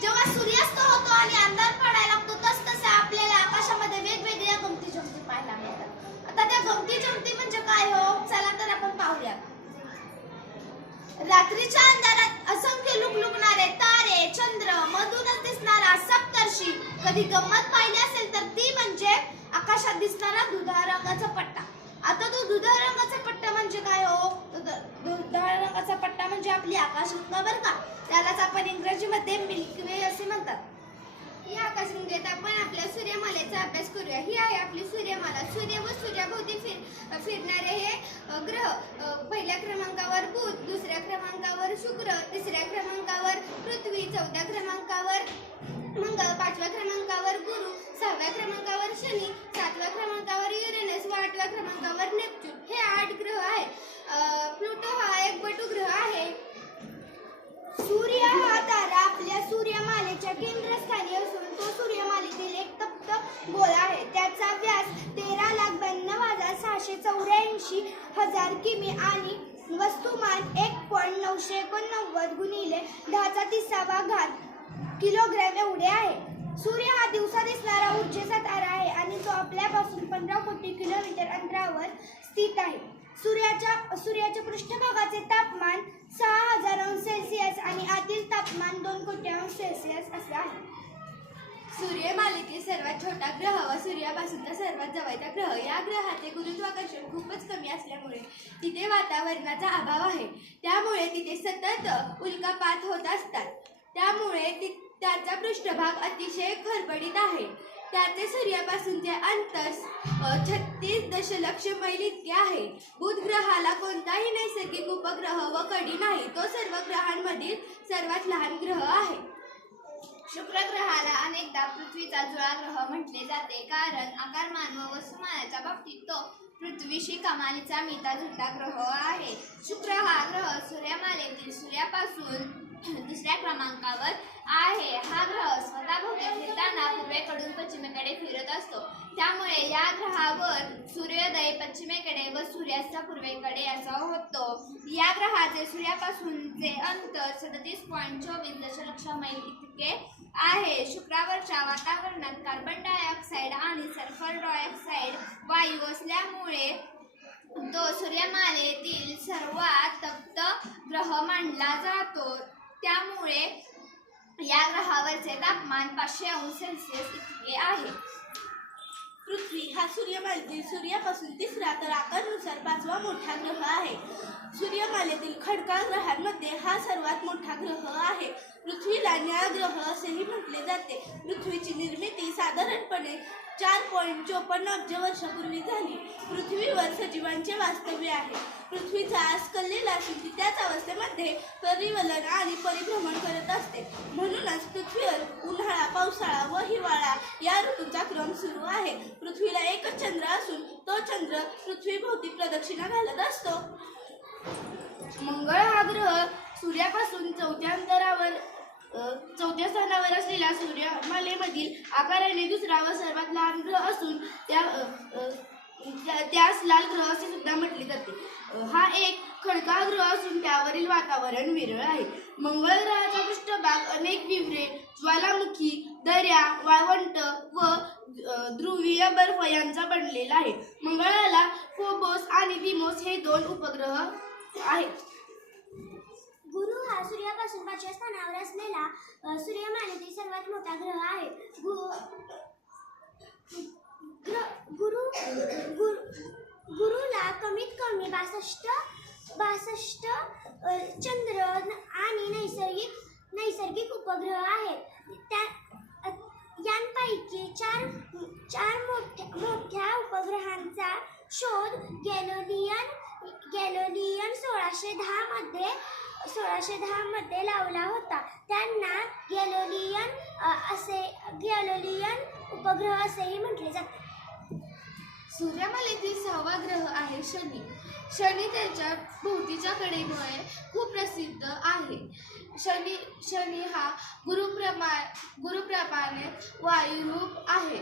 जेव्हा सूर्यास्त होतो आणि अंधार पडायला लागतो तस तसे आपल्याला आकाशामध्ये वेगवेगळ्या गमती जमती पाहायला मिळतात. आता त्या गमती जमती म्हणजे काय हो? चला तर आपण पाहूया. रात्रीच्या अंधारात असंख्य लुकलुकणारे तारे चंद्र मधूनच दिसणारा सप्तर्षी कधी गंमत पाहिली असेल तर ती म्हणजे आकाशात दिसणारा दुधाळ रंगाचा पट्टा. आता तो दुधाळ रंगाचा पट्टा म्हणजे काय हो? दुधाळ रंगाचा पट्टा म्हणजे आपली आकाशगंगा बरं का? त्यालाच आपण इंग्रजीमध्ये मिल्कवे असे म्हणतात. या आकाशगंगेत आपण आपल्या सूर्यमालेचा अभ्यास करूया. ही आहे आपली सूर्यमाला. सूर्य व सूर्याभोवती फिर फिरणारे हे ग्रह. पहिल्या क्रमांकावर बुध दुसऱ्या क्रमांकावर शुक्र तिसऱ्या क्रमांकावर पृथ्वी चौथ्या क्रमांकावर मंगळ पाचव्या क्रमांकावर गुरु सहाव्या क्रमांकावर शनी सातव्या क्रमांकावर युरेनस व आठव्या क्रमांकावर नेपच्यून. हे आठ ग्रह आहे प्लुटो हा एक बटू ग्रह आहे सूर्य हा तारा आपल्या सूर्यमालेच्या केंद्रस्थानी असून तो सूर्यमालेतील एक तप्त गोल आहे. त्याचा व्यास तेरा लाख ब्याण्णव हजार सहाशे चौऱ्याऐंशी हजार किमी आणि वस्तुमान एक पॉईंट नऊशे एकोणनव्वद गुणिले दहाचा तिसावा घात किलोग्रॅम एवढे आहे. सूर्य हा दिवसा दिसणारा ऊर्जेचा तारा आहे आणि तो आपल्यापासून पंधरा कोटी किलोमीटर अंतरावर स्थित आहे. सूर्याच्या सूर्याच्या पृष्ठभागाचे तापमान सहा हजार अंश सेल्सिअस आणि आतील तापमान दोन कोटी अंश सेल्सिअस असे आहे सूर्यमालेतील सर्वात छोटा ग्रह व सूर्यापासूनचा सर्वात जवळचा ग्रह. या ग्रहाचे गुरुत्वाकर्षण खूपच कमी असल्यामुळे तिथे वातावरणाचा अभाव आहे. त्यामुळे तिथे सतत उल्कापात होत असतात. त्यामुळे ति त्याचा पृष्ठभाग अतिशय खरबडीत आहे. त्याचे सूर्यापासूनचे अंतर छत्तीस दशलक्ष मैल इतके आहे. बुध ग्रहाला कोणताही नैसर्गिक उपग्रह व कडी नाही. तो सर्व ग्रहांमधील सर्वात लहान ग्रह आहे. शुक्र ग्रहाला अनेकदा पृथ्वीचा जुळा ग्रह म्हटले जाते. कारण आकारमान व वस्तुमानाच्या बाबतीत तो पृथ्वीशी कमालीचा मिळता जुळता ग्रह आहे. शुक्र हा ग्रह सूर्यमालेतील सूर्यापासून दुसऱ्या क्रमांकावर आहे. हा ग्रह स्वतःभोवती फिरताना पूर्वेकडून पश्चिमेकडे फिरत असतो. त्यामुळे या ग्रहावर सूर्योदय पश्चिमेकडे व सूर्यास्त पूर्वेकडे असा होतो. या ग्रहाचे सूर्यापासूनचे अंतर सदतीस पॉईंट चोवीस दशलक्ष मैल इतके आहे. शुक्रावरच्या वातावरणात कार्बन डायऑक्साईड आणि सल्फर डायऑक्साईड वायू असल्यामुळे तो सूर्यमालेतील सर्वात तप्त ग्रह मानला जातो. त्यामुळे या ग्रहावरचे तापमान पाचशे अंश सेल्सिअस इतके आहे. पृथ्वी हा सूर्यमालेतील सूर्यापासून तिसरा तर आकारानुसार पाचवा मोठा ग्रह आहे. सूर्यमालेतील खडका ग्रहांमध्ये हा सर्वात मोठा ग्रह आहे. पृथ्वीला निळा ग्रह असेही म्हटले जाते. पृथ्वीची निर्मिती साधारणपणे चार पॉईंट चोपन्न अब्ज वर्षापूर्वी झाली. पृथ्वीवर सजीवांचे वास्तव्य आहे. पृथ्वीचा आज कल्लेला असून ती त्याच अवस्थेमध्ये परिवलन आणि परिभ्रमण करत असते. म्हणूनच पृथ्वीवर उन्हाळा पावसाळा व हिवाळा या ऋतूंचा क्रम सुरू आहे. पृथ्वीला एकच चंद्र असून तो चंद्र पृथ्वीभोवती प्रदक्षिणा घालत असतो. मंगळ हा ग्रह सूर्यापासून चौथ्या अंतरावर चौथ्या स्थानावर असलेला सूर्यमालेमधील आकाराने दुसरा व सर्वात लहान ग्रह असून त्या त्यास लाल ग्रह असे सुद्धा म्हटले जाते. हा एक खडका ग्रह असून त्यावरील वातावरण विरळ आहे. मंगळ ग्रहाचा पृष्ठभाग अनेक विवरे ज्वालामुखी दऱ्या वाळवंट व ध्रुवीय बर्फ यांचा बनलेला आहे. मंगळाला फोबोस आणि दिमोस हे दोन उपग्रह आहेत. गुरु हा सूर्यापासून पाचव्या स्थानावर असलेला अ, सूर्यमालेतील सर्वात मोठा ग्रह आहे. गु- ग्र- गुरु गुरु गुरुला कमीत कमी बासष्ट बासष्ट चंद्र आणि नैसर्गिक नैसर्गिक उपग्रह आहेत. त्या यांपैकी चार चार मोठ्या मोठ्या उपग्रहांचा शोध गॅलोलियन गॅलोलियन सोळाशे दहामध्ये सोळाशे दहामध्ये लावला होता. त्यांना गॅलोलियन असे गॅलोलियन उपग्रह असेही म्हटले जाते. सूर्यमालेतील सहावा ग्रह आहे शनी. शनी त्याच्या भोवतीच्या कडेमुळे खूप प्रसिद्ध आहे. शनी शनी हा गुरुप्रमा गुरुप्रमाणे वायुरूप आहे.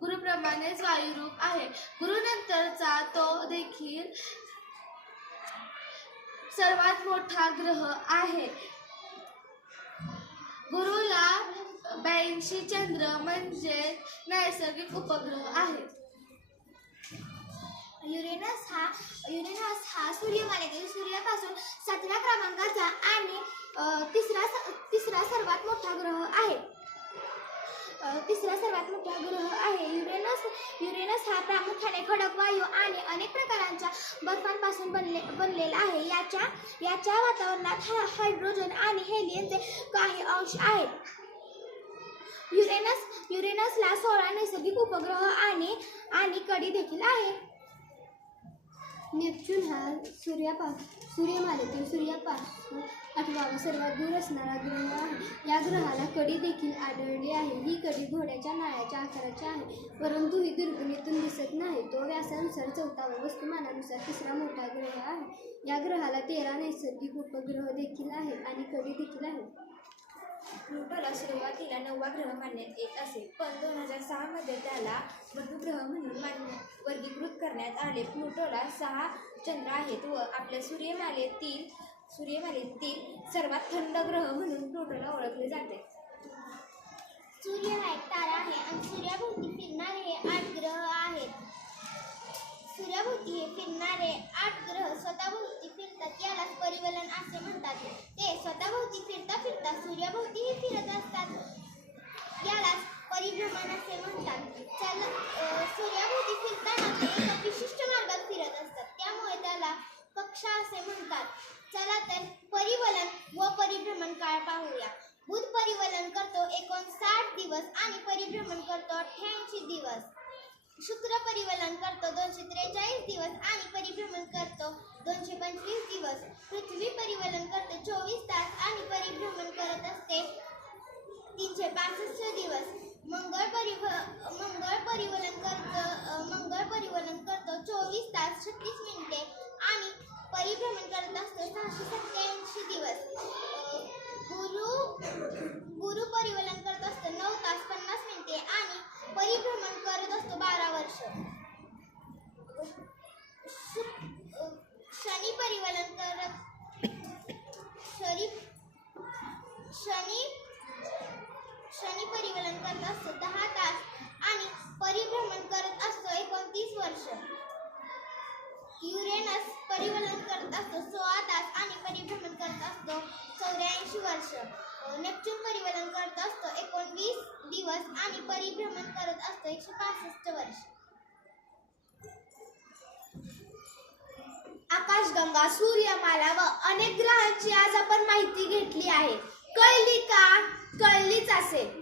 गुरुप्रमाणेच वायुरूप आहे. गुरुनंतरचा तो देखील सर्वात मोठा ग्रह आहे. गुरुला ब्याऐंशी चंद्र म्हणजे नैसर्गिक उपग्रह आहेत युरेनस हा युरेनस हा सूर्यमालेतील सूर्यापासून सातव्या क्रमांकाचा आणि तिसरा स- तिसरा सर्वात मोठा ग्रह आहे. तिसरा सर्वात मोठा ग्रह आहे युरेनस. युरेनस हा प्रामुख्याने खडक वायू आणि अनेक प्रकारांच्या बर्फांपासून बनले बनलेला आहे. याच्या याच्या वातावरणात हा हायड्रोजन आणि हेलियमचे काही अंश आहेत. युरेनस युरेनसला सोळा नैसर्गिक उपग्रह आणि आणि कडी देखील आहे. नेपच्यून हा सूर्यापा सूर्यमालेतील सूर्यापा आठवावा सर्वात दूर असणारा ग्रह आहे. या ग्रहाला कडी देखील आढळली आहे. ही कडी घोड्याच्या नाळ्याच्या आकाराची आहे. परंतु ही दुर्बिणीतून दिसत नाही. तो व्यासानुसार चौथा व वस्तुमानानुसार तिसरा मोठा ग्रह आहे. या ग्रहाला तेरा नैसर्गिक उपग्रह देखील आहेत आणि कडी देखील आहेत प्लुटोला सुरुवातीला नववा ग्रह मानण्यात येत असे. पण दोन हजार सहामध्ये त्याला मधुग्रह म्हणून मान्य वर्गीकृत करण्यात आले. प्लुटोला सहा चंद्र आहेत व आपल्या सूर्यमालेतील सूर्यमालेतील सर्वात थंड ग्रह म्हणून प्लुटोला ओळखले जाते. सूर्य हा एक तारा आहे आणि सूर्याभोवती फिरणारे हे आठ ग्रह आहेत. सूर्याभोवती हे फिरणारे आठ ग्रह स्वतःभोवती फिरतात यालाच परिवलन असे म्हणतात. ते स्वतःभोवती फिरता फिरता सूर्याभोवतीही फिरत असतात. यालाच परिभ्रमण असे म्हणतात. चल सूर्याभोवती फिरताना ते एका विशिष्ट मार्गात फिरत असतात. त्यामुळे त्याला कक्षा असे म्हणतात. चला तर परिवलन व परिभ्रमण काळ पाहूया. बुध परिवलन करतो एकोणसाठ दिवस आणि परिभ्रमण करतो अठ्ठ्याऐंशी दिवस. शुक्र परिवलन करतो दोनशे त्रेचाळीस दिवस आणि परिभ्रमण करतो दोनशे पंचवीस दिवस. पृथ्वी परिवलन करते चोवीस तास आणि परिभ्रमण करत असते तीनशे पासष्ट दिवस. मंगळ परिव मंगळ परिवलन करतो मंगळ परिवलन करतो चोवीस तास छत्तीस मिनिटे आणि परिभ्रमण करत असतो सहाशे सत्त्याऐंशी दिवस. गुरु गुरु परिवलन करत असतो नऊ तास पन्नास मिनिटे आणि परिभ्रमण करत असतो बारा वर्ष शुक- अ, शनी परिवलन करत शनी शनी शनी परिवलन करत असतो दहा तास आणि परिभ्रमण करत असतो एकोणतीस वर्ष युरेनस परिवलन करत असतो सोळा तास आणि परिभ्रमण करत असतो. चौऱ्याऐंशी वर्ष. नेपच्यून परिवलन करत असतो. एकोणवीस दिवस आणि परिभ्रमण करत असतो. एकशे पासष्ट वर्ष. आकाशगंगा सूर्यमाला व अनेक ग्रहांची आज आपण माहिती घेतली आहे. कळली का? कळलीच असेल.